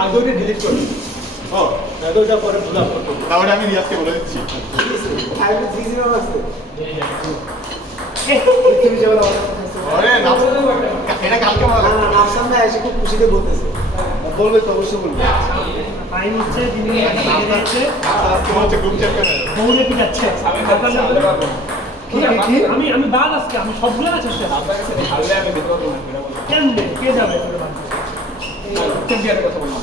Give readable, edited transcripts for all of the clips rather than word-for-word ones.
আগে ওটা ডিলিট করো। ও তাহলে ওটা পরে ভুল আপলোড করবো। তাহলে আমি রিয়াজকে বলে দিচ্ছি। আগে জিজি নাম আছে। আরে না, এটা কালকে বলা লাগবে। নাম সামনে এসে খুব খুশিতে বলতেছে। বলবে তো অবশ্যই বলবে। ফাইন হচ্ছে যিনি দিয়েছে আজকে হচ্ছে গ্রুপ চ্যাট করে। বউরে পিটাচ্ছে আমি আমি বাদ আজকে আমি সবগুলো আছে আপনার কাছে হারলে আমি ভিতরে তো না কেন কে যাবে তোর বাদ চ্যাম্পিয়নের কথা বললাম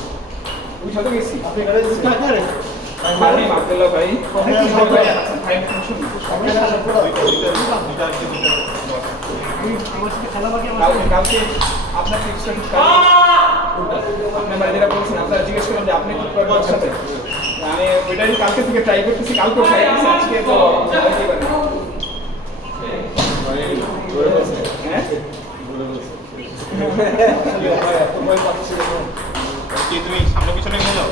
ওই সাথে গেছি আপনি এখানে টাকা রে। ভাই আব্দুল্লাহ ভাই ফাইন টেনশন আমার সাথে খেলা বাকি আমার কালকে কালকে আপনার ফিক্সড আপনি মানে যেটা বলছেন আপনারা জিজ্ঞেস করলেন যে আপনি কি করবেন ওর সাথে আমি ওইটাই কালকে থেকে ট্রাই করতেছি কালকে ট্রাই করতেছি আজকে তো হইতে পারে হ্যাঁ কি তুমি সামনে পিছনে নিয়ে যাও?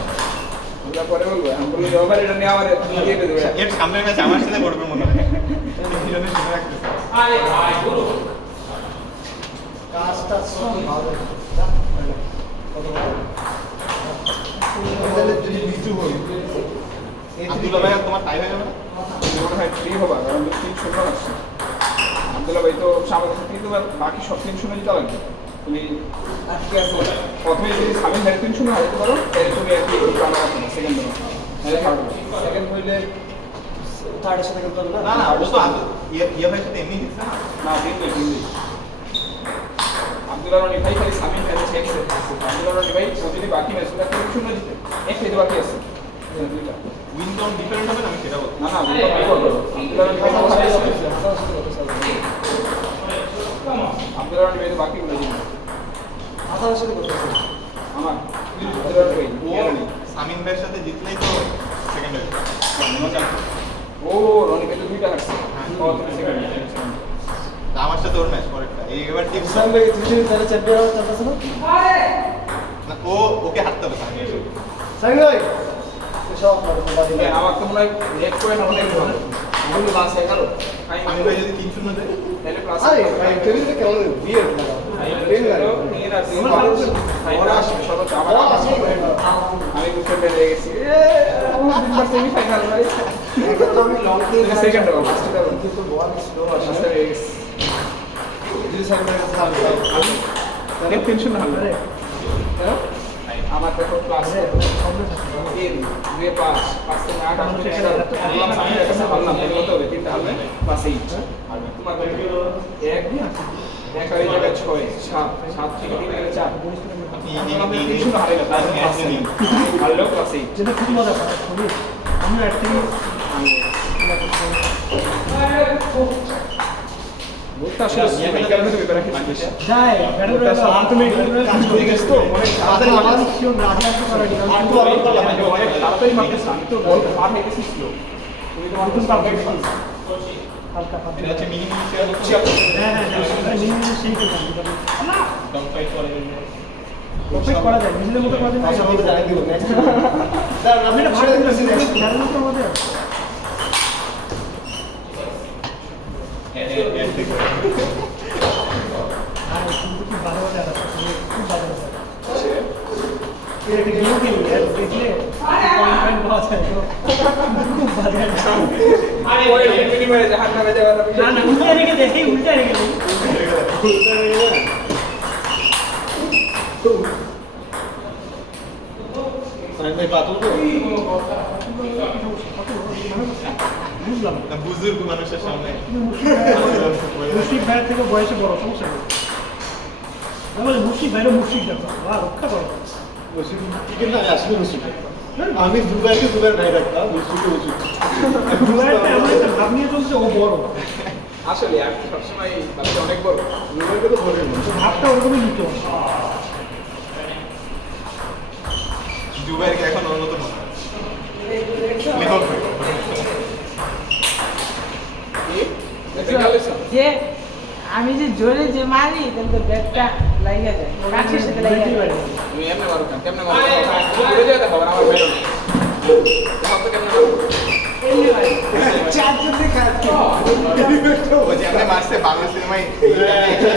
আমরা পরে বলবো আমি বলবো জবাব এটা নিয়ে আমার দিয়ে দেবো এর সামনের ম্যাচ আমার সাথে করবে মনে হয়। দুজনে শুনে রাখতেছে। কাজটা সব ভালো। যদি নিচু হই আব্দুল্লাহ ভাই তোমার টাই হয়ে যাবে না? মনে হয় ফ্রি হবা কারণ 3 আসছে আব্দুল্লাহ ভাই তো সামনে কিন্তু বাকি সব 3 দিতে লাগবে তুমি আজকে আছে প্রথমে যদি সামনে 3 হারাতে পারো তাহলে তুমি আর কি ক্যামেরা করো সেকেন্ড দেবো তাহলে থার্ড সেকেন্ড হইলে থার্ডের সাথে কিন্তু না। না না, ও তো ইয়া ভাইয়ের সাথে এমনি দিচ্ছে না। না দিন আব্দুল্লাহ রনি ভাই খালি সামিন ম্যাচে ছেড়েছে আব্দুল্লাহ রনি ভাই ও যদি বাকি ম্যাচগুলো 3 দিতে এক খেতে বাকি আছে দুইটা উইন ডাউন ডিফারেন্ট হবে না, আমি সেটা বলছি। না না আব্দুল্লাহ রনি ভাই ভালো আছে আব্দুল্লাহ রনি ভাই তো বাকি বলে দিন হাসানের সাথে করতেছে। আমার আব্দুল্লাহ রনি ভাই ও সামিন ভাইয়ের সাথে জিতলেই তো সেকেন্ড হবে। ও রনি ভাই তো 2টা হারছে ও তুমি সেকেন্ড তা আমার সাথে ওর ম্যাচ পরেরটা। এবার টিম ইসলাম ভাই তুমি তাহলে চ্যাম্পিয়ন হতে চাচ্ছ না? না, ও ওকে হারতে হবে সামিন। সাইন ভাই সব আপনাদের বাদি না। আমার তো মনে হয় লেট করে না হলে ভালো আমি তো লাস্ট 11 সামিন ভাই যদি 3-0 দেয় তাহলে প্লাস আরে ভাই তুমি তো কেমন বিয়ে না ট্রেন লাগে আমি বুঝতে পেরে গেছি সেমিফাইনাল ভাই এখন আমি লং প্লে সেকেন্ড হবে ফার্স্ট হবে কিন্তু বল স্লো আসে আসলে হয়ে গেছে দুই সাইড থেকে সামনে তাহলে টেনশন হবে রে আমার দেখো ক্লাস 3 2 5 5 থেকে 8 আমি চেষ্টা করলাম সামনে একটা ভাবলাম এর মতো হবে 3টা হবে প্লাস 8 আর তোমার এক এক আর এই জায়গায় 6 7 7 থেকে 3 গেলে 4 আপনি আমি 3 হারাইলাম তার ম্যাচ নেই ভালো প্লাস 8 যেটা খুব মজা পায় খুবই আমি একদিন বুঝতে আসলে এই কারণে তো ব্যাপার আছে যাই ব্যাটার তুমি কাজ করে গেছ তো অনেক তাড়াতাড়ি আমার শিওর না আগে আসতে পারি না আর তো অনেক তাড়াতাড়ি মারতেছ আমি তো বল পার হয়ে গেছি স্লো তুমি তো নতুন মারতেছ পাবলিক পারফেক্ট হালকা এটা হালকা হচ্ছে মিনিমাম শেয়ার হচ্ছে হ্যাঁ হ্যাঁ হ্যাঁ মিনিমাম সেই তো ডাউন ফাইট করে। পারফেক্ট করা যায় নিজেদের মতো করা যায় আচ্ছা বলতে জানাই দিব নেক্সট দাঁড়ান আমি এটা ভালো করে জানেন তো আমাদের আর কিন্তু কি ভালো মজা আছে খুব ভালো মজা এর একটা গেম খেলি আর দেখলে পয়েন্ট পাওয়া যায় তো খুব ভালো আরে ওই মিনিমামে জাহান নামে যাওয়ার না না উল্টা রেখে দেখি উল্টা রেখে দেখি সাইন ভাই পাতল তো বুঝলাম না, বুজুর্গ মানুষের সামনে মুশিক ভাইয়ের থেকে বয়সে বড় সমস্যা নেই আমাদের মুশিক ভাইয়েরও মুশিক দেখো বা রক্ষা করো ঠিক না আসলে মুশকিল আমি দুবাইকে দুবার নাই রাখতাম মুশকিল উচিত দুবাইতে আমার একটা ভাব নিয়ে চলছে ও বড় আসলে আমি সবসময় ভাবছি অনেক বড় দুবাইকে তো ধরে না তো ভাবটা ওরকমই নিতে হবে দুবাইকে এখন ওর মতো মনে হয়। যে আমি যে জোরে যে মারি তাহলে তো ব্যাটটা লাগিয়ে যায় কাঠের সাথে লাগিয়ে যায় তুমি এমনি মারো কেমনে মারো ঘুরে যেতে হবে আমার বেরো তোমার তো কেমনে মারো এমনি মারি চারজন দেখা ও যে আমরা মারছে বাংলা সিনেমায়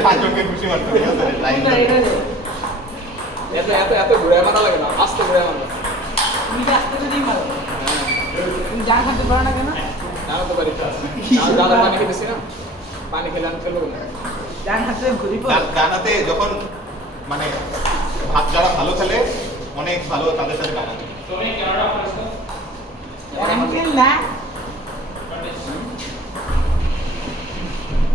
5 জনকে খুশি মারতে হবে লাইন এটা এটা এত এত এত ঘুরে মারা লাগে না, আস্তে ঘুরে মারা। তুমি যে আস্তে করেই মারো। তুমি ডান হাতে পারো না কেন? জানো তো পারি দাদা পানি খেতেছি না, পানি খেলে আমি খেলবো না। ডান হাতে ঘুরি পড়ো। ডানাতে যখন মানে হাত যারা ভালো খেলে অনেক ভালো তাদের সাথে ডানাতে অ্যাঙ্কেল না